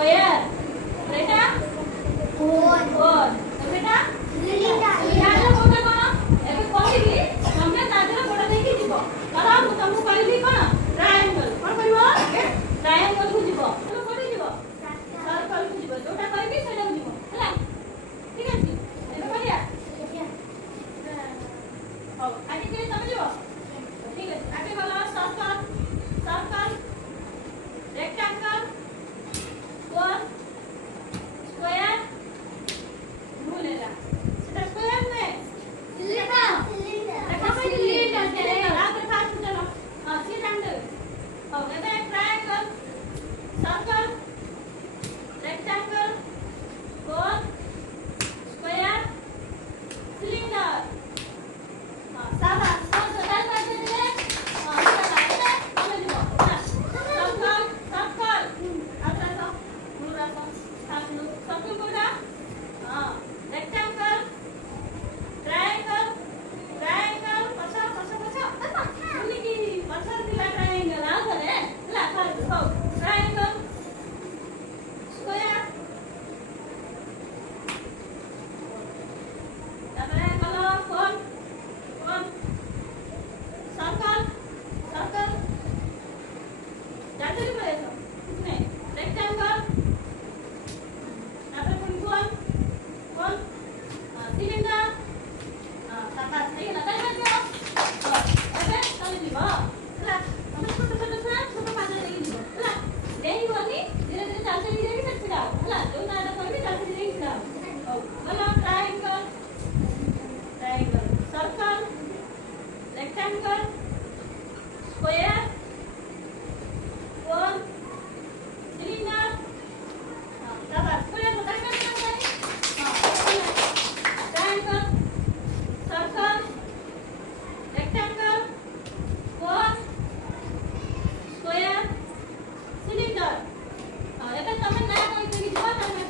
square এটা গোল এটা cylinder ইয়ারে কোটা কোন ଏବେ କହିବି ତମେ ତା ଦେହରେ ଗୋଡ ଦେଇକି ଯିବ ଧର ମୁଁ ତମକୁ କହିଲି କଣ ଟ୍ରାୟାଙ୍ଗଲ କଣ କରିବ ଟ୍ରାୟାଙ୍ଗଲ କୁ ଯିବ ତମେ କୋଠି ଯିବ सर्कल को ଯିବ ଯୋଉଟା କହିବି ସେଇଟାକୁ ଯିବ ହେଲା ଠିକ ଅଛି ଏବେ କରିବା ହଉ ଆଜି ଟିକେ ତମେ ଯିବ ଠିକ ଅଛି ଆगे ଗଲ सर्कल सर्कल रेक्टेंगल गोल स्क्वायर भूल है सेटा स्क्वायर में सिलेंडर देखो सिलेंडर सिलेंडर आगे फास्ट चलो हां सिलेंडर हां ଏବେ ट्रायंगल सर्कल रेक्टेंगल गोल स्क्वायर सिलेंडर हां सादा सब डाल कर दे हां सादा ऐसे हम जीवो सर्कल सर्कल आगे तो पूरा सर्कल सर्कल कोडा हां रेक्टेंगल ट्रायंगल ट्रायंगल पछा पछा पछा बोली की पछा दिला ट्रायंगल आ करे ला कर हो ट्रायंगल स्क्वायर তারপরে হলো কোন কোন সার্কেল সার্কেল যাতে করে এসো কিসনে রেক্টেঙ্গল তারপরে কোন কোন সিলিন্ডার সাকাস এই না তাই না ଏବେ তাহলে দিব ହେଲା ତମେ ছোট ছোট ছোট পাজা ଦେଇକି ଯିବ ହେଲା ଦେଇବନି ଧୀରେ ଧୀରେ ଚାଲି ଚାଲି ଯାଇକି ସେଠି ଛିଡା ହେଲା ଯୋଉ ନାଟା କହିବି ଚାଲି ଚାଲି ଯାଇକି ଛିଡା ହଉ ଗଲ ଟ୍ରାୟାଙ୍ଗଲ ट्रायंगल सर्कल रेक्टेंगल स्क्वायर गोल सिलेंडर हां दादा स्क्वायर बताइए हां ट्रायंगल सर्कल रेक्टेंगल गोल स्क्वायर सिलेंडर हां ଏବେ ତମେ ନା କହିକି ଯିବ ତମେ